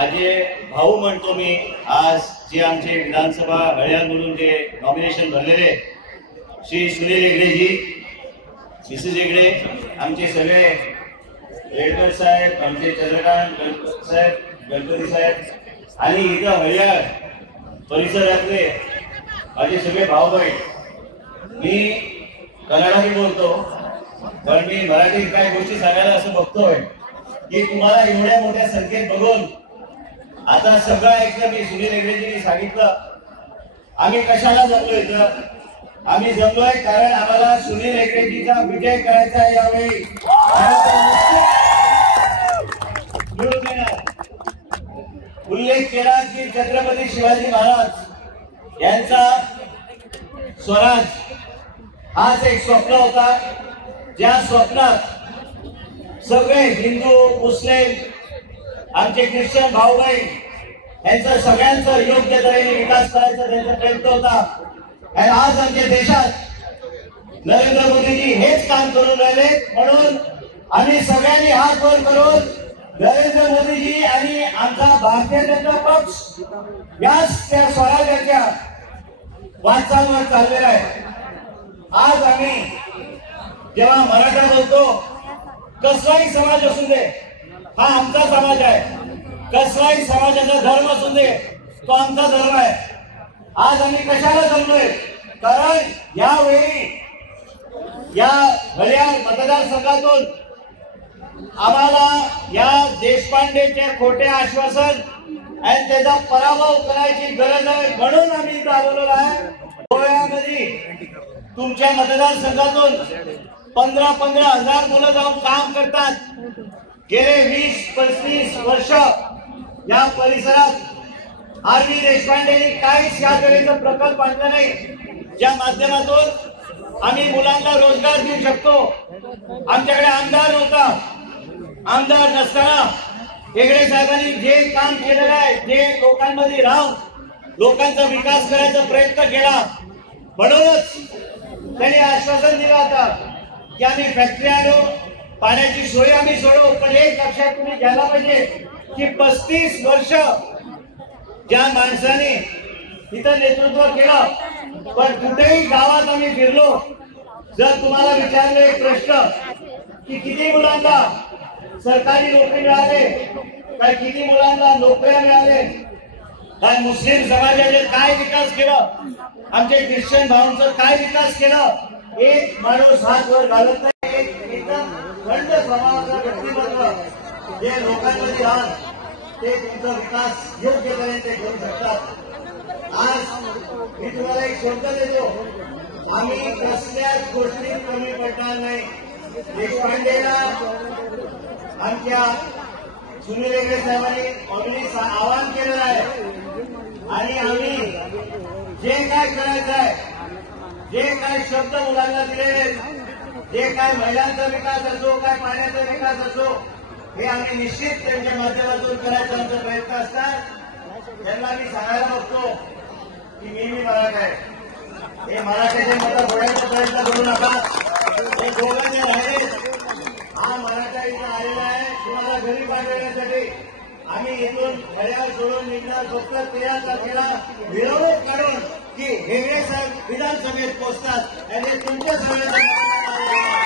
माझे भाऊ म्हणतो मी, आज जे आमचे विधानसभा हळ्याळ म्हणून जे नॉमिनेशन भरलेले श्री सुनील हेगडेजी, मिसेस हेगडे, आमचे सगळे रेडकर साहेब, आमचे चंद्रकांत साहेब, गणपती साहेब आणि इथं हळ्याळ परिसरातले माझे सगळे भाऊ बहीण. मी कन्नडाही बोलतो, पण मी मराठीत काही गोष्टी सांगायला असं बघतोय की तुम्हाला एवढ्या मोठ्या संख्येत बघून आता सगळं ऐकलं. मी सुनील हेगडेजींनी सांगितलं आम्ही कशाला जमलोय. तर आम्ही जमलोय कारण आम्हाला सुनील हेगडेजीचा विजय करायचा आहे. यावेळी उल्लेख केला की छत्रपती शिवाजी महाराज यांचा स्वराज हाच एक स्वप्न होता, ज्या स्वप्नात सगळे हिंदू, मुस्लिम, आमचे ख्रिश्चन भाऊ बहीण यांचा सगळ्यांचा योग्य तऱ्हेने विकास करायचा त्यांचा प्रयत्न होता. आणि आज आमच्या देशात नरेंद्र मोदीजी हेच काम करून राहिले. म्हणून आम्ही सगळ्यांनी हात वर करून नरेंद्र मोदीजी आणि आमचा भारतीय जनता पक्ष याच त्या स्वराज्याच्या वाटचालीवर चाललेला आहे. आज आम्ही जेव्हा मराठा बोलतो, कसलाही समाज असू दे हा आमचा समाज आहे, कसलाही समाजाचा धर्म असू दे तो आमचा धर्म आहे. आज आम्ही कशाला जमलोय, कारण यावेळी या हळ्याळ मतदारसंघातून आम्हाला या देशपांडेचे खोटे आश्वासन आणि त्याचा पराभव करायची गरज आहे. म्हणून आम्ही इथं आलेलो आहे. गोव्यामध्ये तुमच्या मतदारसंघातून 15,000 मुलं जाऊन काम करतात. गेले 20-25 वर्ष या परिसरात आर.व्ही. देशपांडेंनी काहीच या तऱ्हेचा प्रकल्प आणला नाही, ज्या माध्यमातून आम्ही मुलांना रोजगार देऊ शकतो. आमच्याकडे आमदार होता, आमदार नसताना हेगडे साहेबांनी जे काम केलेलं आहे, जे लोकांमध्ये राहून लोकांचा विकास करायचा प्रयत्न केला, म्हणूनच त्यांनी आश्वासन दिलं होतं की आम्ही फॅक्टरी आणू, पाण्याची सोय आम्ही सोडवू. पण एक लक्षात तुम्ही घ्यायला पाहिजे की 35 वर्ष ज्या माणसाने इथं नेतृत्व केलं, पण कुठेही गावात आम्ही फिरलो, जर तुम्हाला विचारले एक प्रश्न की किती मुलांना सरकारी नोकरी मिळाले, काय किती मुलांना नोकऱ्या मिळाले, काय मुस्लिम समाजाने काय विकास केलं, आमच्या ख्रिश्चन भावांचा काय विकास केलं, एक माणूस हात वर घालत नाही. एकदम थंड स्वभावाचा व्यक्तिमत्व जे लोकांमध्ये राहत ते तुमचा विकास योग्यपणे ते करू शकतात. आज मी तुम्हाला एक शब्द देतो, आम्ही कसल्याच गोष्टीत कमी पडणार नाही. देशपांडेला आमच्या सुनील हेगडे साहेबांनी ऑलरेडी आवाहन केलेलं आहे आणि आम्ही जे काय करायचं आहे, जे काय शब्द मुलांना दिलेले, जे काय महिलांचा विकास असो, काय पाण्याचा विकास असो, हे आम्ही निश्चित त्यांच्या माध्यमातून करायचा आमचा प्रयत्न असतात. त्यांना मी सांगायला बघतो की मी मराठा आहे, हे मराठ्याचे मतं बोलायचा प्रयत्न करू नका. हे दोघं जे राहिले, हा मराठा इथं आलेला आहे तुम्हाला घरी पाठवण्यासाठी. आम्ही इथून हळ्याळ सोडून निघणार फक्त 13 तारखेला मिरवणूक काढून की हेगडे साहेब विधानसभेत पोहोचतात आणि तुमच्या सगळ्यांना